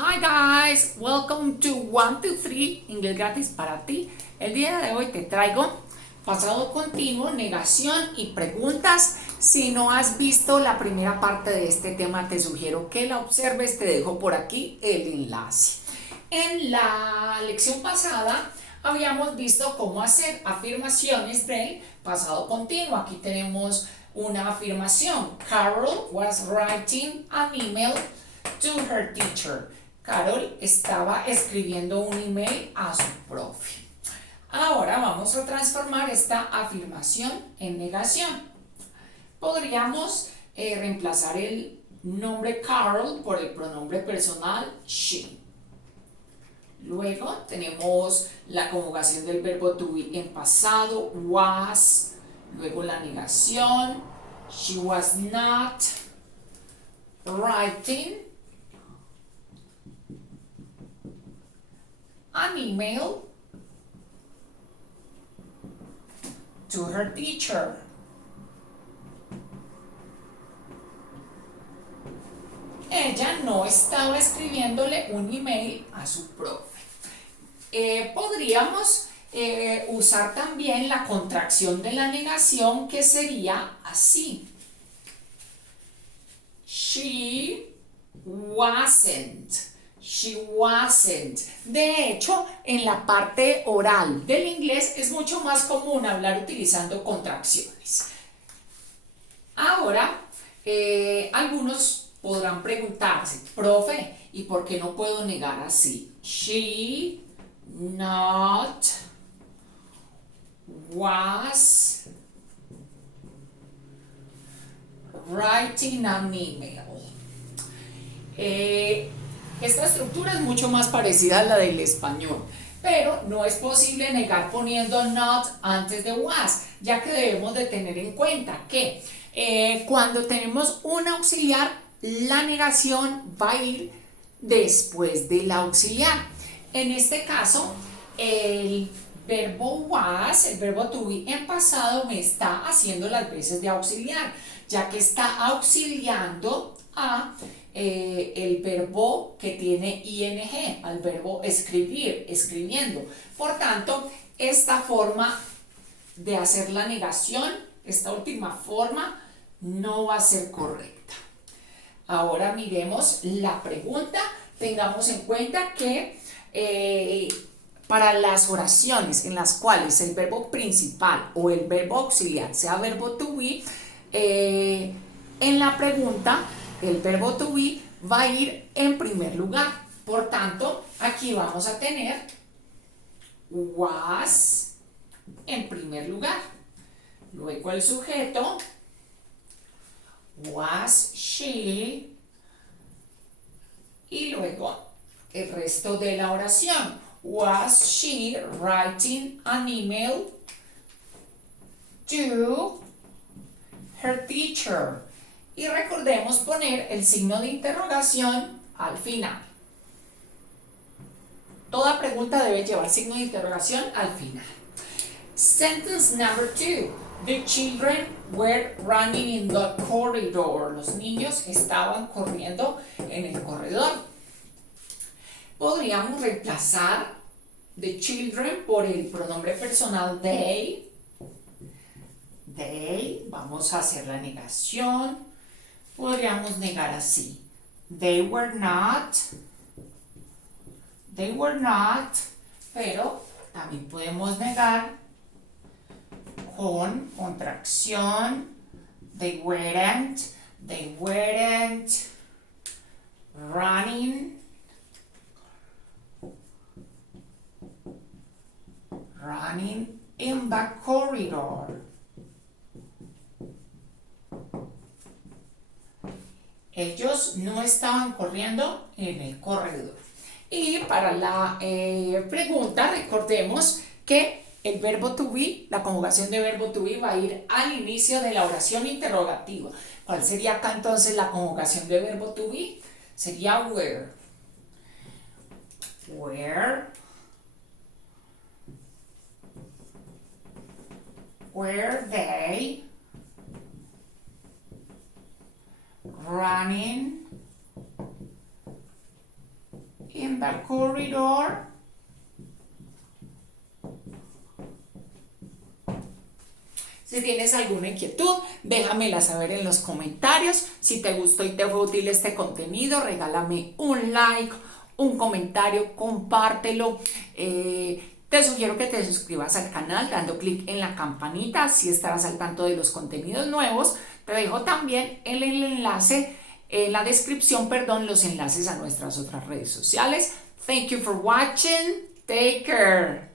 Hi guys, welcome to 1, 2, 3, inglés gratis para ti. El día de hoy te traigo pasado continuo, negación y preguntas. Si no has visto la primera parte de este tema, te sugiero que la observes. Te dejo por aquí el enlace. En la lección pasada habíamos visto cómo hacer afirmaciones del pasado continuo. Aquí tenemos una afirmación. Carol was writing an email to her teacher. Carol estaba escribiendo un email a su profe. Ahora vamos a transformar esta afirmación en negación. Podríamos reemplazar el nombre Carol por el pronombre personal she. Luego tenemos la conjugación del verbo to be en pasado, was. Luego la negación, she was not writing an email to her teacher. Ella no estaba escribiéndole un email a su profe. Podríamos usar también la contracción de la negación, que sería así. She wasn't. She wasn't. De hecho, en la parte oral del inglés es mucho más común hablar utilizando contracciones. Ahora, algunos podrán preguntarse, profe, ¿y por qué no puedo negar así? She not was writing an email. Esta estructura es mucho más parecida a la del español, pero no es posible negar poniendo not antes de was, ya que debemos de tener en cuenta que cuando tenemos un auxiliar, la negación va a ir después del auxiliar. En este caso, el verbo was, el verbo to be en pasado, me está haciendo las veces de auxiliar, ya que está auxiliando a el verbo que tiene ing, al verbo escribir, escribiendo. Por tanto, esta forma de hacer la negación, esta última forma, no va a ser correcta. Ahora miremos la pregunta. Tengamos en cuenta que para las oraciones en las cuales el verbo principal o el verbo auxiliar sea verbo to be, en la pregunta el verbo to be va a ir en primer lugar. Por tanto, aquí vamos a tener was en primer lugar. Luego el sujeto, was she, y luego el resto de la oración. Was she writing an email to her teacher? Y recordemos poner el signo de interrogación al final. Toda pregunta debe llevar signo de interrogación al final. Sentence number 2. The children were running in the corridor. Los niños estaban corriendo en el corredor. Podríamos reemplazar the children por el pronombre personal they. They. Vamos a hacer la negación. Podríamos negar así. They were not. They were not. Pero también podemos negar con contracción. They weren't. They weren't running. Running in the corridor. Ellos no estaban corriendo en el corredor. Y para la pregunta, recordemos que el verbo to be, la conjugación de verbo to be va a ir al inicio de la oración interrogativa. ¿Cuál sería acá entonces la conjugación de verbo to be? Sería where. Were they running Dental Corridor. Si tienes alguna inquietud, déjamela saber en los comentarios. Si te gustó y te fue útil este contenido, regálame un like, un comentario, compártelo. Te sugiero que te suscribas al canal dando clic en la campanita, así estarás al tanto de los contenidos nuevos. Te dejo también en el enlace, en la descripción, los enlaces a nuestras otras redes sociales. Thank you for watching. Take care.